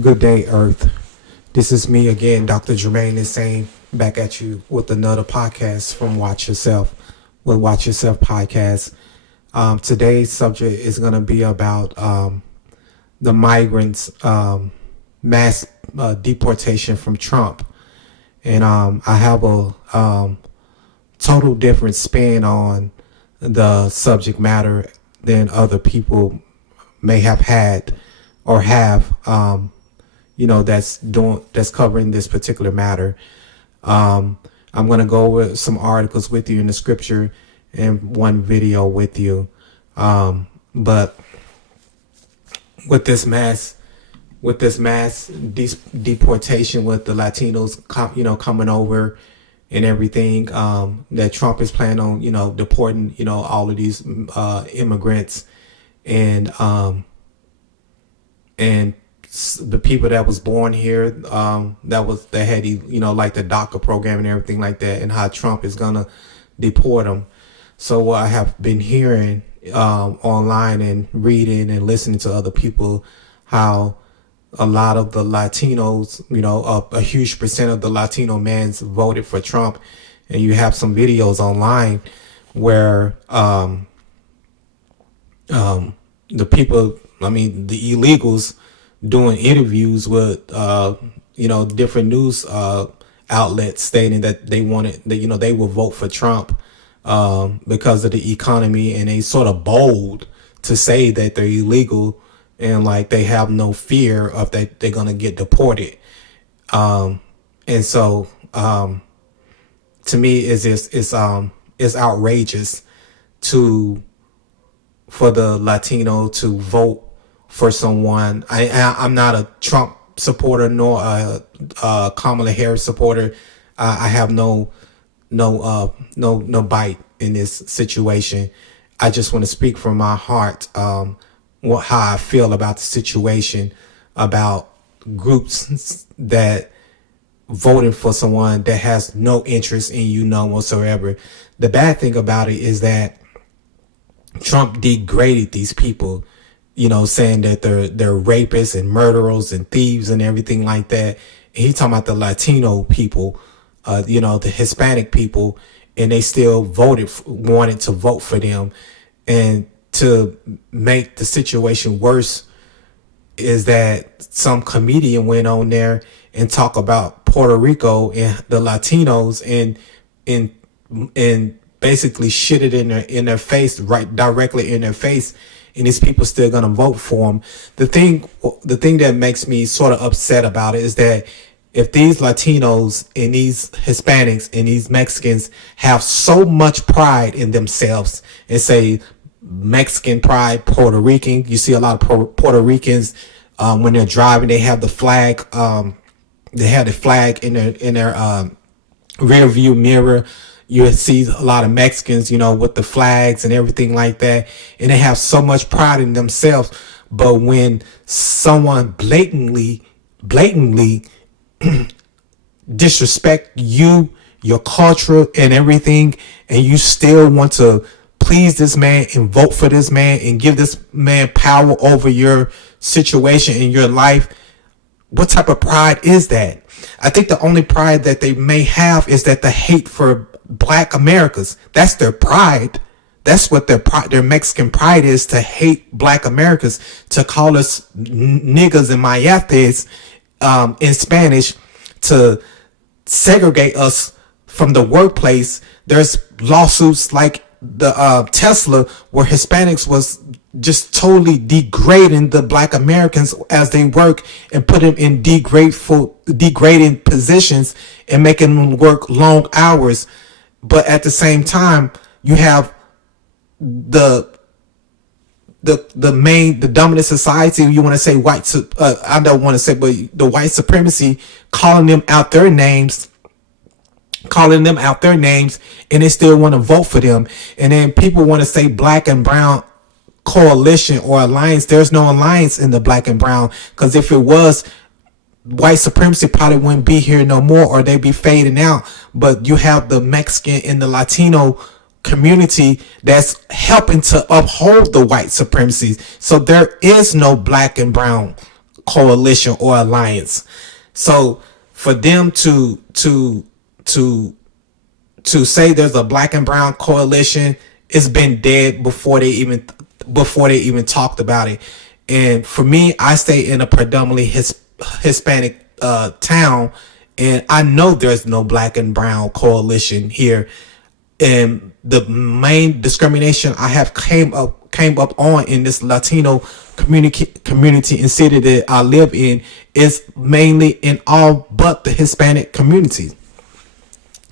Good day, Earth. This is me again, Dr. Jermaine Insane, back at you with another podcast from Watch Yourself, with Watch Yourself podcast. Today's subject is going to be about the migrants' mass deportation from Trump. And I have a total different spin on the subject matter than other people may have had or have. That's covering this particular matter. I'm going to go over some articles with you in the scripture and one video with you. But with this mass deportation, with the Latinos, coming over and everything, that Trump is planning on, deporting, all of these immigrants and the people that was born here, that had, like the DACA program and everything like that, and how Trump is gonna deport them. So I have been hearing online and reading and listening to other people how a lot of the Latinos, a huge percent of the Latino men voted for Trump, and you have some videos online where the people, the illegals, doing interviews with different news outlets stating that they they will vote for Trump because of the economy, and they sort of bold to say that they're illegal and like they have no fear of that they're gonna get deported. And so to me it's outrageous for the Latino to vote for someone. I'm not a Trump supporter nor a Kamala Harris supporter. I have no bite in this situation. I just want to speak from my heart, how I feel about the situation, about groups that voting for someone that has no interest in you none whatsoever. The bad thing about it is that Trump degraded these people, saying that they're rapists and murderers and thieves and everything like that. And he talking about the Latino people, the Hispanic people, and they still wanted to vote for them. And to make the situation worse is that some comedian went on there and talked about Puerto Rico and the Latinos and basically shit it in their face, right directly in their face, and these people still gonna vote for him. The thing that makes me sort of upset about it is that if these Latinos and these Hispanics and these Mexicans have so much pride in themselves, and say Mexican pride, Puerto Rican, you see a lot of Puerto Ricans when they're driving, they have the flag. They have the flag in their rear view mirror. You see a lot of Mexicans, with the flags and everything like that, and they have so much pride in themselves. But when someone blatantly disrespect you, your culture and everything, and you still want to please this man and vote for this man and give this man power over your situation in your life, what type of pride is that? I think the only pride that they may have is that the hate for Black Americans. That's their pride. That's what their Mexican pride is, to hate Black Americans, to call us niggas and mayates in Spanish, to segregate us from the workplace. There's lawsuits like the Tesla, where Hispanics was just totally degrading the Black Americans as they work, and put them in degrading positions and making them work long hours. But at the same time, you have the dominant society, you want to say I don't want to say, but the white supremacy, calling them out their names, and they still want to vote for them. And then people want to say Black and brown coalition or alliance. There's no alliance in the Black and brown, because if it was, white supremacy probably wouldn't be here no more, or they'd be fading out. But you have the Mexican and the Latino community that's helping to uphold the white supremacy. So there is no Black and brown coalition or alliance. So for them to to say there's a black and brown coalition, it's been dead before they even talked about it. And for me, I stay in a predominantly Hispanic town, and I know there's no black and brown coalition here. And the main discrimination I have came up on in this Latino community and city that I live in is mainly in all but the Hispanic community.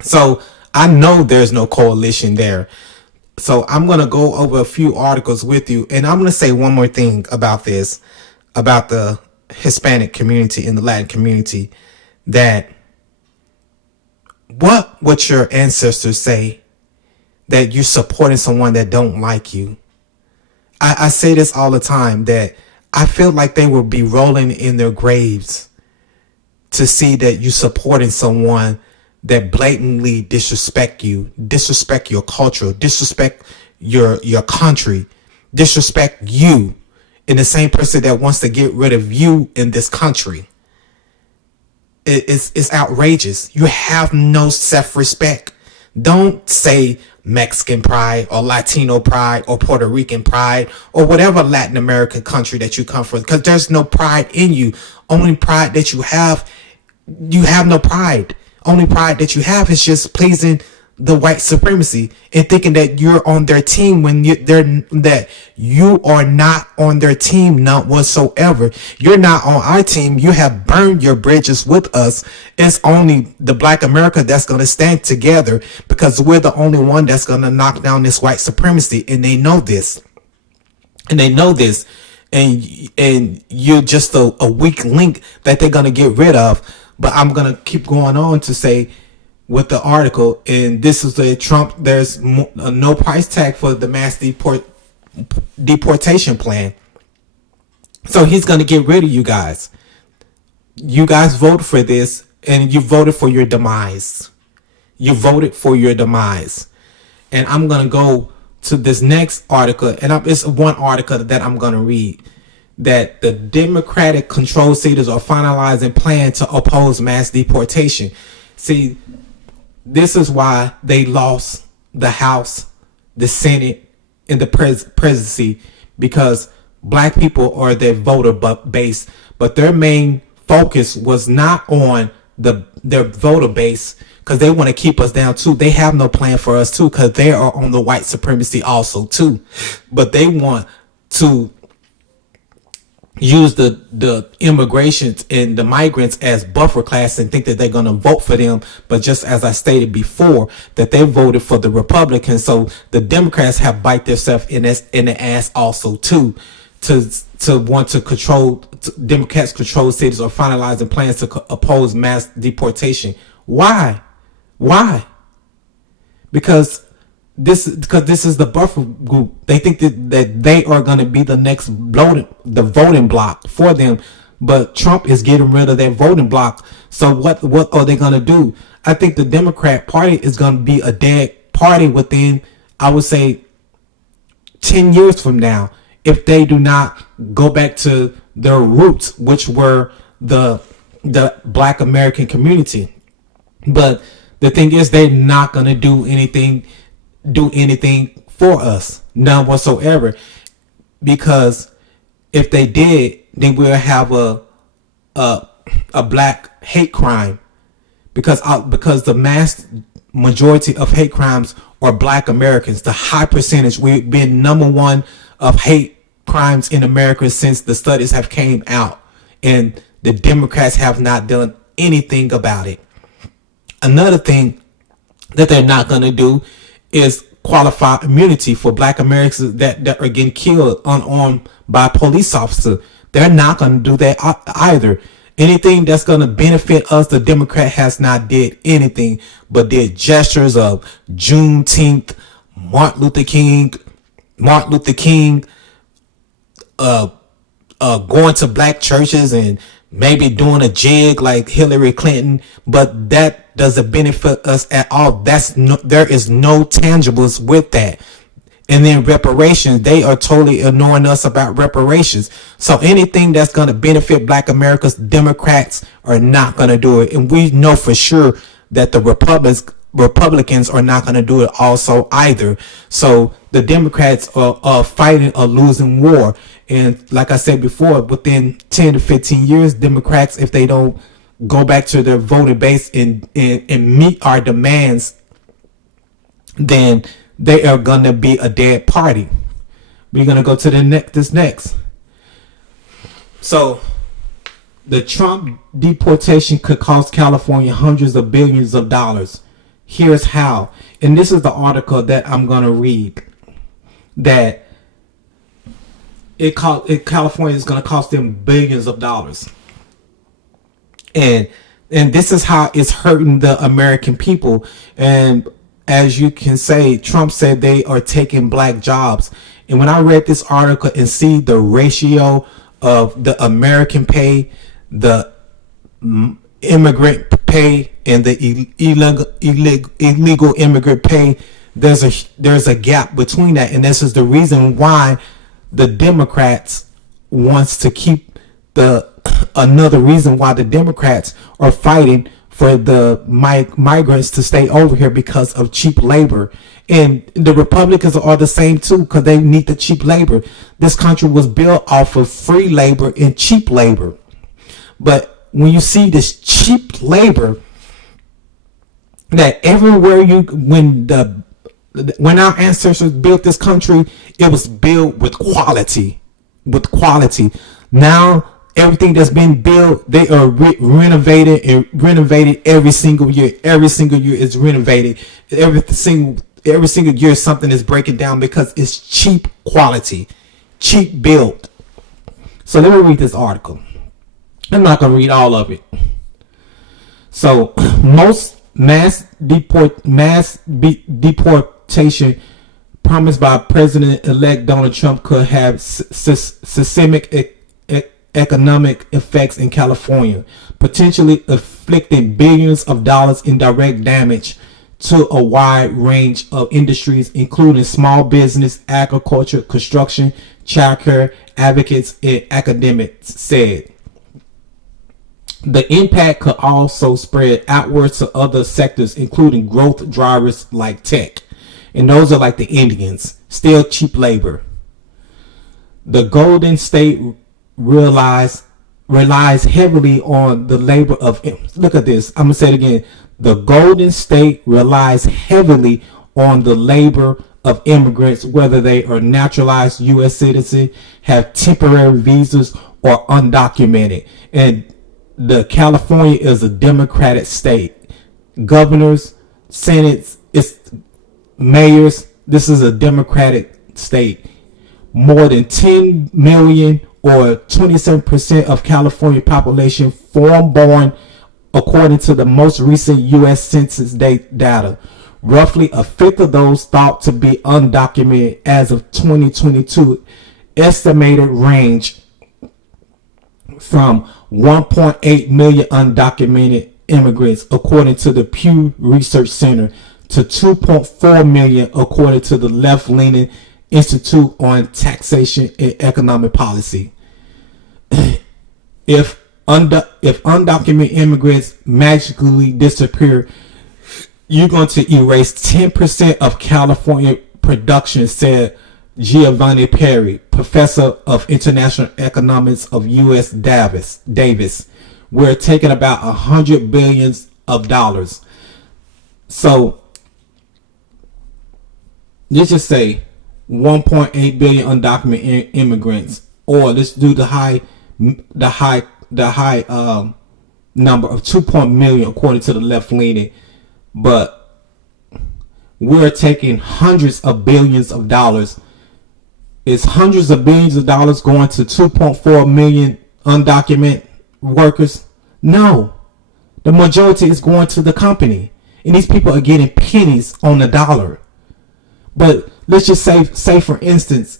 So I know there's no coalition there. So I'm going to go over a few articles with you, and I'm going to say one more thing about this, about the Hispanic community and the Latin community, that what would your ancestors say that you're supporting someone that don't like you? I say this all the time, that I feel like they will be rolling in their graves to see that you supporting someone that blatantly disrespect you, disrespect your culture, disrespect your country, disrespect you, and the same person that wants to get rid of you in this country. It's outrageous. You have no self-respect. Don't say Mexican pride or Latino pride or Puerto Rican pride or whatever Latin American country that you come from, because there's no pride in you. Only pride that you have no pride. Only pride that you have is just pleasing the white supremacy and thinking that you're on their team when that you are not on their team, not whatsoever. You're not on our team. You have burned your bridges with us. It's only the black America that's going to stand together, because we're the only one that's going to knock down this white supremacy, and they know this. And they know this. And you're just a weak link that they're going to get rid of. But I'm going to keep going on to say, with the article, and this is a Trump, there's no price tag for the mass deportation plan. So he's going to get rid of you guys. You guys voted for this, and you voted for your demise. You voted for your demise. And I'm going to go to this next article, and it's one article that I'm going to read, that the Democratic controlled cities are finalizing plan to oppose mass deportation. See, this is why they lost the House, the Senate, and the presidency, because black people are their voter base, but their main focus was not on their voter base, because they want to keep us down too. They have no plan for us too, because they are on the white supremacy also too. But they want to use the immigrants and the migrants as buffer class and think that they're going to vote for them. But just as I stated before, that they voted for the Republicans, so the Democrats have bite themselves in the ass also too, to want to control. Democrats control cities or finalizing plans to oppose mass deportation. Why? Because this is the buffer group. They think that they are going to be the next voting block for them, but Trump is getting rid of that voting block. So what are they going to do? I think the Democrat Party is going to be a dead party within, I would say, 10 years from now, if they do not go back to their roots, which were the black American community. But the thing is, they're not going to do anything for us, none whatsoever, because if they did, then we'll have a black hate crime, because the mass majority of hate crimes are black Americans. The high percentage, we've been number one of hate crimes in America since the studies have came out, and the Democrats have not done anything about it. Another thing that they're not going to do is qualified immunity for black Americans that are getting killed unarmed by police officers. They're not going to do that either. Anything that's going to benefit us, the Democrat has not did anything, but did gestures of Juneteenth, Martin Luther King, going to black churches and maybe doing a jig like Hillary Clinton, but that doesn't benefit us at all. There is no tangibles with that. And then reparations, they are totally ignoring us about reparations. So anything that's going to benefit Black Americans, Democrats are not going to do it. And we know for sure that the Republicans are not going to do it also either. So the Democrats are fighting a losing war. And like I said before, within 10 to 15 years, Democrats, if they don't go back to their voting base and meet our demands, then they are gonna be a dead party. We're gonna go to this next. So the Trump deportation could cost California hundreds of billions of dollars. Here's how. And this is the article that I'm gonna read. That California is gonna cost them billions of dollars. And this is how it's hurting the American people. And as you can say, Trump said they are taking Black jobs. And when I read this article and see the ratio of the American pay, the immigrant pay, and the illegal immigrant pay, there's a gap between that. And this is the reason why the Democrats wants to keep another reason why the Democrats are fighting for the migrants to stay over here, because of cheap labor. And the Republicans are the same too, because they need the cheap labor. This country was built off of free labor and cheap labor. But when you see this cheap labor, that everywhere when our ancestors built this country, it was built with quality. Now everything that's been built, they are renovated every single year. Every single year is renovated. Every single year something is breaking down because it's cheap quality, cheap build. So let me read this article. I'm not going to read all of it. So most mass deportation promised by President-elect Donald Trump could have systemic economic effects in California, potentially inflicting billions of dollars in direct damage to a wide range of industries, including small business, agriculture, construction, childcare, advocates, and academics said. The impact could also spread outwards to other sectors, including growth drivers like tech. And those are like the Indians, still cheap labor. The Golden State relies heavily on the labor of, look at this, I'm gonna say it again, the Golden State relies heavily on the labor of immigrants, whether they are naturalized U.S. citizens, have temporary visas, or undocumented. And the California is a Democratic state. Governors, senates, it's mayors, this is a Democratic state. More than 10 million or 27% of California population foreign-born, according to the most recent U.S. Census data. Roughly a fifth of those thought to be undocumented as of 2022. Estimated range from 1.8 million undocumented immigrants, according to the Pew Research Center, to 2.4 million, according to the left-leaning Institute on Taxation and Economic Policy. If undocumented immigrants magically disappear, you're going to erase 10% of California production, said Giovanni Perry, professor of international economics of U.S. Davis. We're taking about $100 billion. So let's just say 1.8 billion undocumented immigrants, or let's do the high number of 2 million, according to the left leaning. But we're taking hundreds of billions of dollars. Is hundreds of billions of dollars going to 2.4 million undocumented workers? No. The majority is going to the company. And these people are getting pennies on the dollar. But let's just say for instance,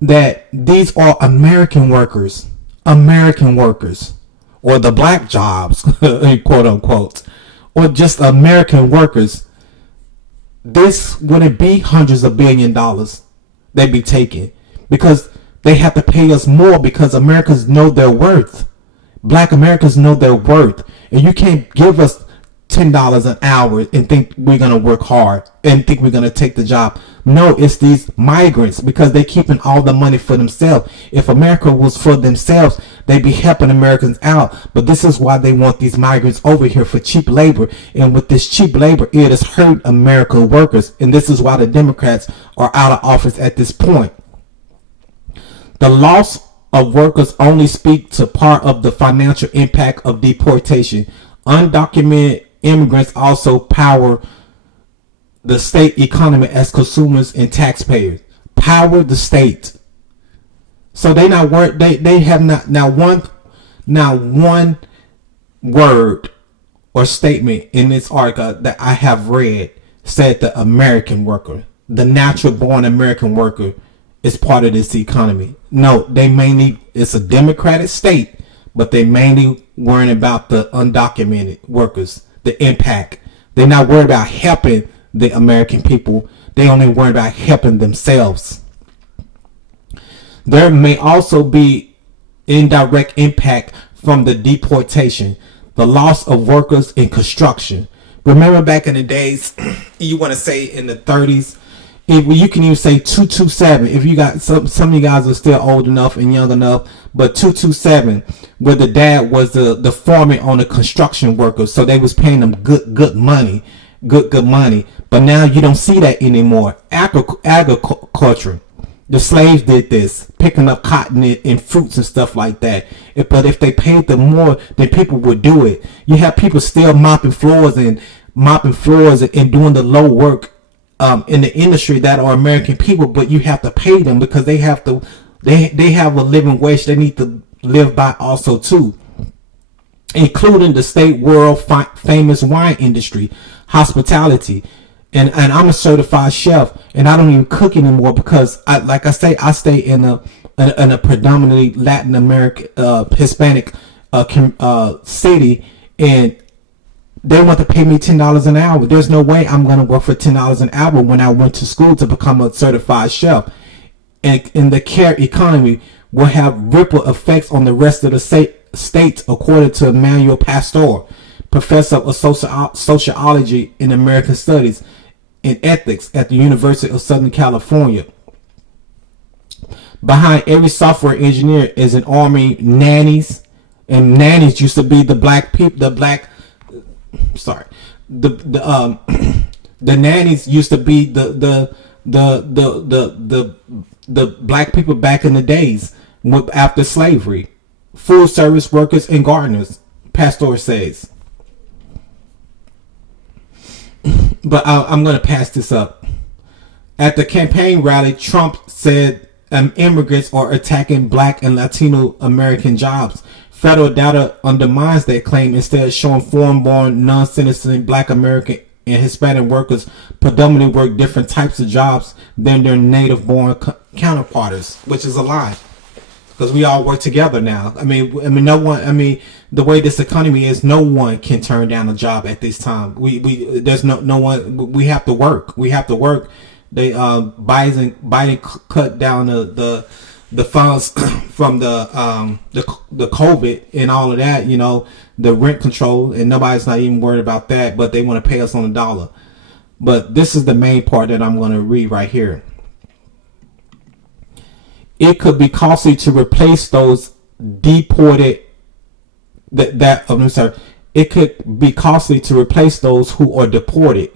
that these are American workers, or the black jobs, quote unquote, or just American workers. this wouldn't be hundreds of $billions they'd be taking, because they have to pay us more, because Americans know their worth. Black Americans know their worth, and you can't give us $10 an hour and think we're gonna work hard and think we're gonna take the job. No, it's these migrants, because they're keeping all the money for themselves. If America was for themselves, they'd be helping Americans out. But this is why they want these migrants over here, for cheap labor. And with this cheap labor, it has hurt American workers. And this is why the Democrats are out of office at this point. The loss of workers only speak to part of the financial impact of deportation. Undocumented immigrants also power the state economy as consumers and taxpayers. Power the state. So they not work. They have not one word or statement in this article that I have read said the American worker, the natural born American worker, is part of this economy. No, they mainly, it's a Democratic state, but they mainly worrying about the undocumented workers, the impact. They're not worried about helping the American people. They only worry about helping themselves. There may also be indirect impact from the deportation, the loss of workers in construction. Remember back in the days, you want to say in the 30s, if you can even say 227, if you got some of you guys are still old enough and young enough, but 227, where the dad was the foreman on the construction workers, so they was paying them good money, good money. But now you don't see that anymore. Agriculture, the slaves did this, picking up cotton and fruits and stuff like that. But if they paid them more, then people would do it. You have people still mopping floors and doing the low work in the industry that are American people, but you have to pay them because they have to. They have a living wage they need to live by also too, including the state world famous wine industry, hospitality. And I'm a certified chef, and I don't even cook anymore because I stay in a predominantly Latin American Hispanic city, and they want to pay me $10 an hour. There's no way I'm going to work for $10 an hour when I went to school to become a certified chef. And in the care economy will have ripple effects on the rest of the states, according to Emmanuel Pastor, professor of sociology and American studies and ethics at the University of Southern California. Behind every software engineer is an army nannies, and nannies used to be the black people, the nannies used to be the black people back in the days after slavery. Food service workers and gardeners, Pastor says. But I'm going to pass this up. At the campaign rally, Trump said immigrants are attacking black and Latino American jobs. Federal data undermines that claim, instead showing foreign-born, non-citizen black American and Hispanic workers predominantly work different types of jobs than their native-born counterparts, which is a lie. Because we all work together now. I mean, no one. I mean, the way this economy is, no one can turn down a job at this time. There's no one. We have to work. We have to work. They Biden cut down the funds from the COVID and all of that. You know, the rent control, and nobody's not even worried about that. But they want to pay us on the dollar. But this is the main part that I'm going to read right here. It could be costly to replace those deported. It could be costly to replace those who are deported.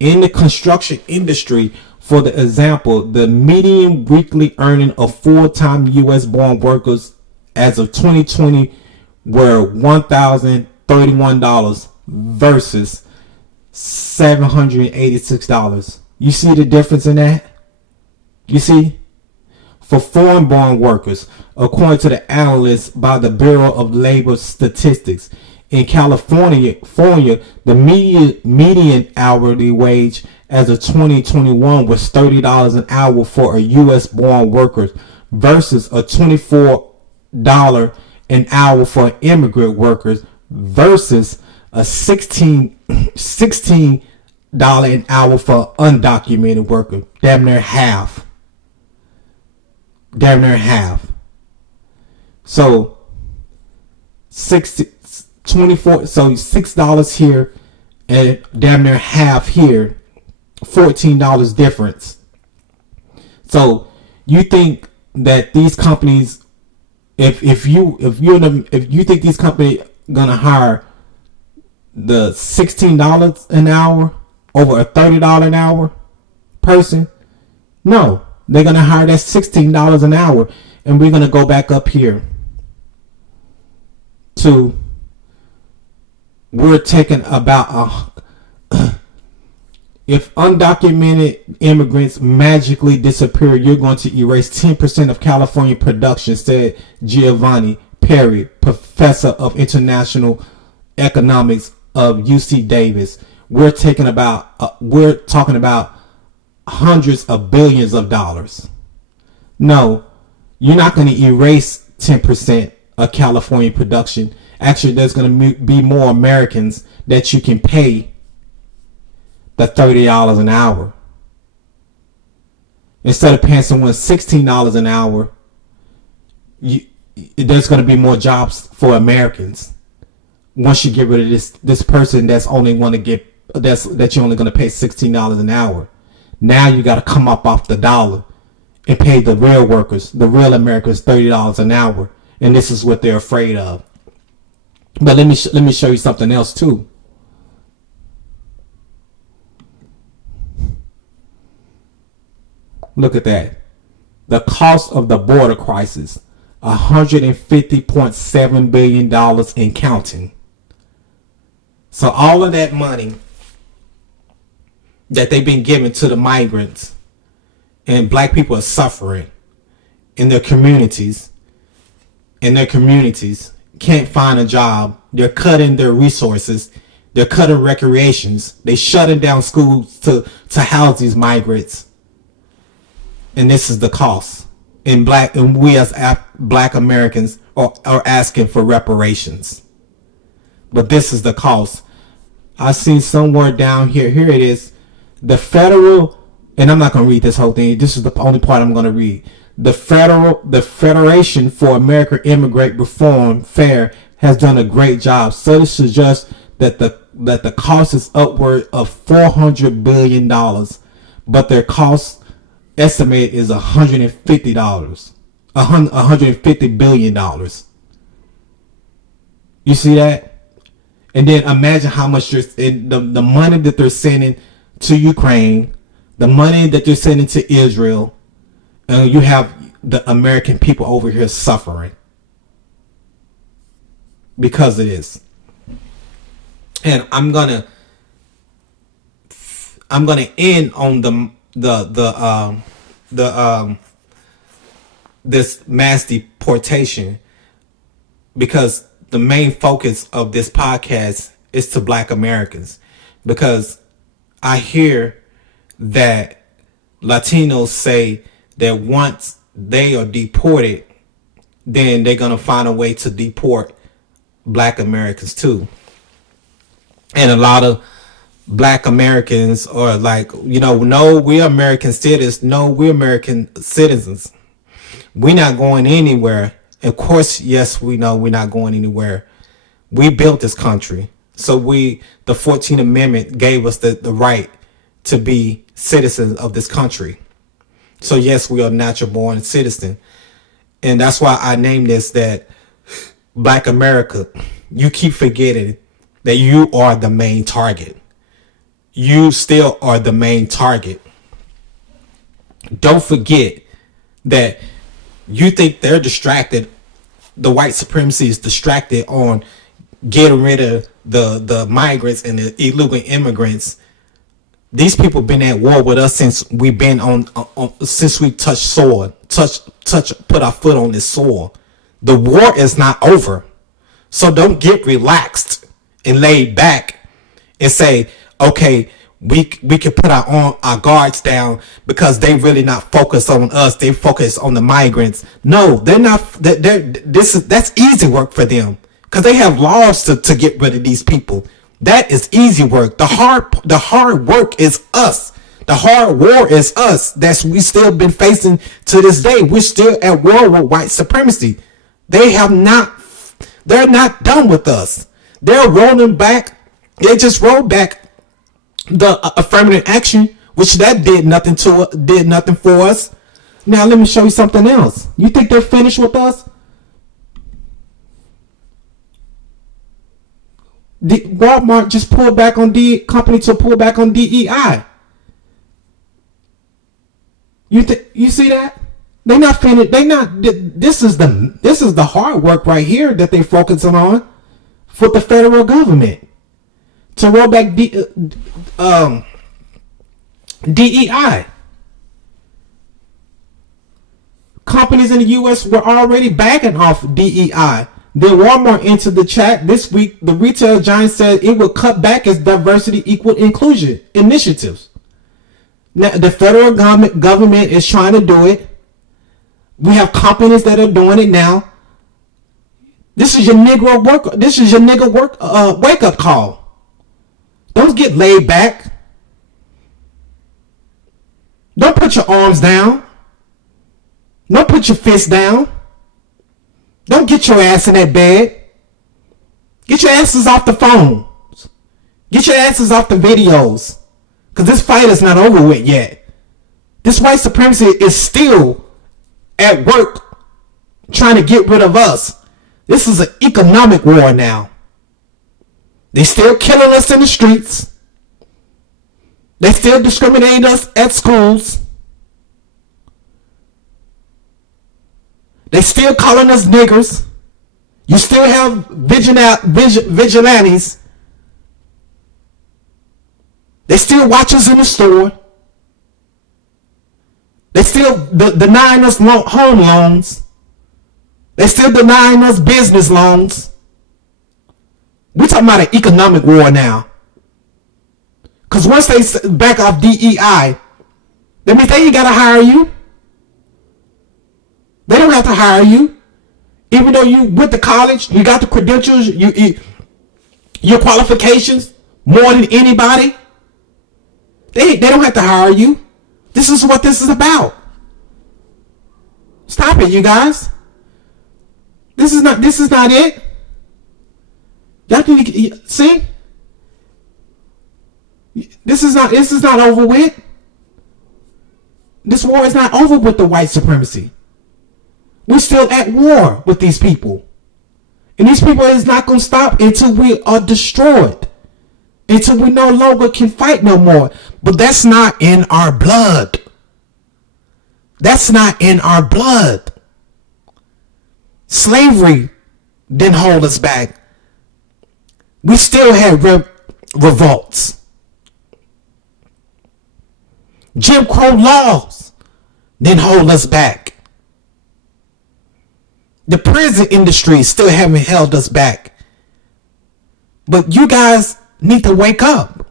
In the construction industry, for the example, the median weekly earning of full-time U.S. born workers as of 2020 were $1,031 versus $786. You see the difference in that? You see? For foreign-born workers, according to the analysts by the Bureau of Labor Statistics, in California, the median hourly wage as of 2021 was $30 an hour for a U.S.-born worker versus a $24 an hour for immigrant workers versus a $16 an hour for undocumented worker. Damn near half. Damn near half. So 24, so $6 here and damn near half here. $14 difference. So you think that these companies, if you think these companies gonna hire the $16 an hour over a $30 an hour person? No, they're gonna hire that $16 an hour, and we're gonna go back up here to we're taking about if undocumented immigrants magically disappear, you're going to erase 10% of California production, said Giovanni Perry, professor of international economics of UC Davis. We're talking about hundreds of billions of dollars. No, you're not going to erase 10% of California production. Actually, there's going to be more Americans that you can pay the $30 an hour. Instead of paying someone $16 an hour, there's going to be more jobs for Americans. Once you get rid of this person that you're only going to pay $16 an hour. Now you got to come up off the dollar and pay the real workers, the real Americans, $30 an hour, and this is what they're afraid of. But let me show you something else too. Look at that. The cost of the border crisis, $150.7 billion and counting. So all of that money that they've been giving to the migrants, and black people are suffering in their communities. Can't find a job. They're cutting their resources. They're cutting recreations. They shutting down schools to house these migrants. And this is the cost. And we as black Americans are asking for reparations. But this is the cost. I see somewhere down here. Here it is. The federal, and I'm not going to read this whole thing. This is the only part I'm going to read. The Federation for American Immigrant Reform Fair has done a great job. Studies suggest that the cost is upward of $400 billion, but their cost estimate is $150 billion. You see that? And then imagine how much the money that they're sending to Ukraine, the money that they're sending to Israel, and you have the American people over here suffering because of this. And I'm gonna end on this mass deportation, because the main focus of this podcast is to black Americans, because I hear that Latinos say that once they are deported, then they're going to find a way to deport black Americans too. And a lot of black Americans are like, no, we're American citizens. No, we're American citizens. We're not going anywhere. Of course, yes, we know we're not going anywhere. We built this country. So the 14th Amendment gave us the right to be citizens of this country. So yes, we are natural born citizen. And that's why I named this that Black America. You keep forgetting that you are the main target. You still are the main target. Don't forget that you think they're distracted. The white supremacy is distracted on getting rid of the migrants and the illegal immigrants. These people been at war with us since we've been since we touched soil, put our foot on this soil. The war is not over. So don't get relaxed and laid back and say, okay, we can put our guards down because they really not focused on us. They focus on the migrants. No, they're not. That's easy work for them because they have laws to get rid of these people. That is easy work. The hard work is us. The hard war is us. That's we still been facing to this day. We're still at war with white supremacy. They're not done with us. They're rolling back. They just rolled back the affirmative action, which that did nothing for us. Now let me show you something else. You think they're finished with us? Walmart just pulled back on company to pull back on DEI. You see that? They're not finished. This is the hard work right here that they're focusing on for the federal government to roll back DEI. Companies in the U.S. were already backing off DEI. Then Walmart entered the chat this week. The retail giant said it would cut back its diversity, equal inclusion initiatives. Now, the federal government is trying to do it. We have companies that are doing it now. This is your Negro work. This is your nigga work wake up call. Don't get laid back. Don't put your arms down. Don't put your fists down. Don't get your ass in that bed. Get your asses off the phones. Get your asses off the videos. Because this fight is not over with yet. This white supremacy is still at work trying to get rid of us. This is an economic war now. They still killing us in the streets. They still discriminating us at schools. They still calling us niggers. You still have vigilantes. They still watch us in the store. They still denying us home loans. They still denying us business loans. We're talking about an economic war now. Because once they back off DEI, that means they ain't got to hire you. They don't have to hire you. Even though you went to college, you got the credentials, your qualifications more than anybody. They don't have to hire you. This is what this is about. Stop it, you guys. This is not it. Y'all need to see. This is not over with. This war is not over with the white supremacy. We're still at war with these people. And these people is not going to stop until we are destroyed. Until we no longer can fight no more. But that's not in our blood. That's not in our blood. Slavery didn't hold us back. We still had revolts. Jim Crow laws didn't hold us back. The prison industry still haven't held us back. But you guys need to wake up.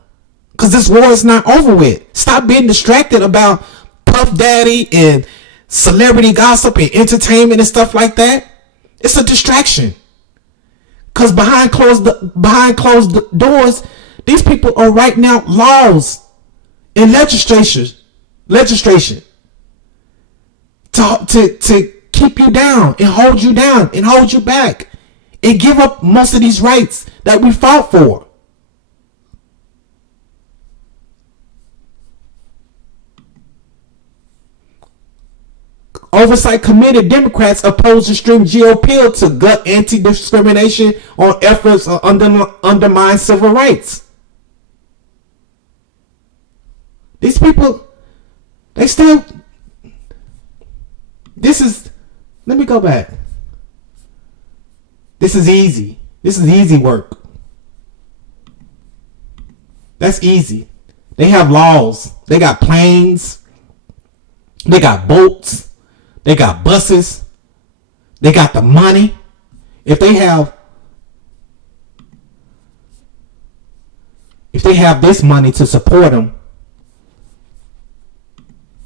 Because this war is not over with. Stop being distracted about Puff Daddy and celebrity gossip and entertainment and stuff like that. It's a distraction. Because behind closed doors, these people are writing out laws and legislation to keep you down and hold you back and give up most of these rights that we fought for. Oversight Committee Democrats oppose extreme GOP to gut anti-discrimination on efforts to undermine civil rights. These people, they still, let me go back. This is easy. This is easy work. That's easy. They have laws. They got planes. They got boats. They got buses. They got the money. If they have this money to support them,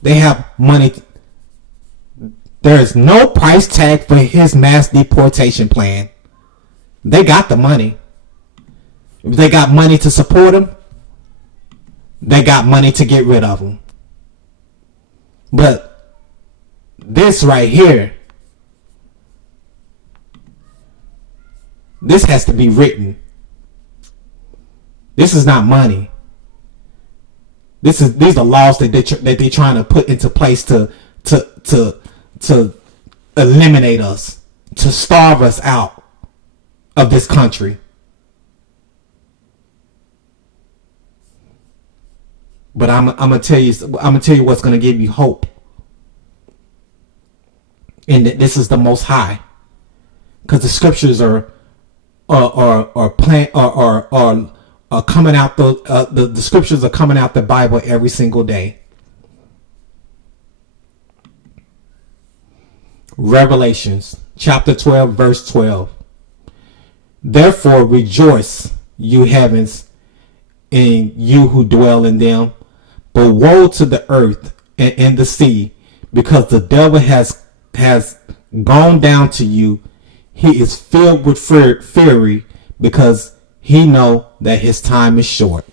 they have money. There is no price tag for his mass deportation plan. They got the money. If they got money to support them, they got money to get rid of them. But this right here, this has to be written. This is not money. These are laws that they're trying to put into place to eliminate us, to starve us out of this country. But I'm gonna tell you what's gonna give you hope, and that this is the Most High, because the scriptures are coming out. The scriptures are coming out the Bible every single day. Revelations chapter 12 verse 12. Therefore rejoice, you heavens, and you who dwell in them. But woe to the earth and the sea, because the devil has gone down to you. He is filled with fury, because he know that his time is short.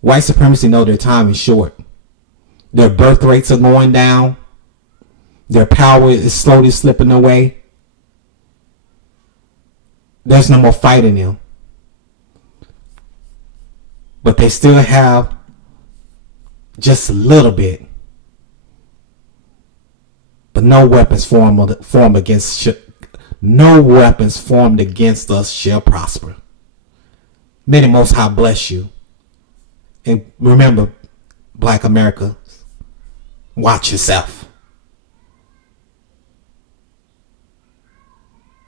White supremacy know their time is short. Their birth rates are going down. Their power is slowly slipping away. There's no more fight in them. But they still have just a little bit. But no weapons formed against us shall prosper. May the Most High bless you. And remember, Black America, watch yourself.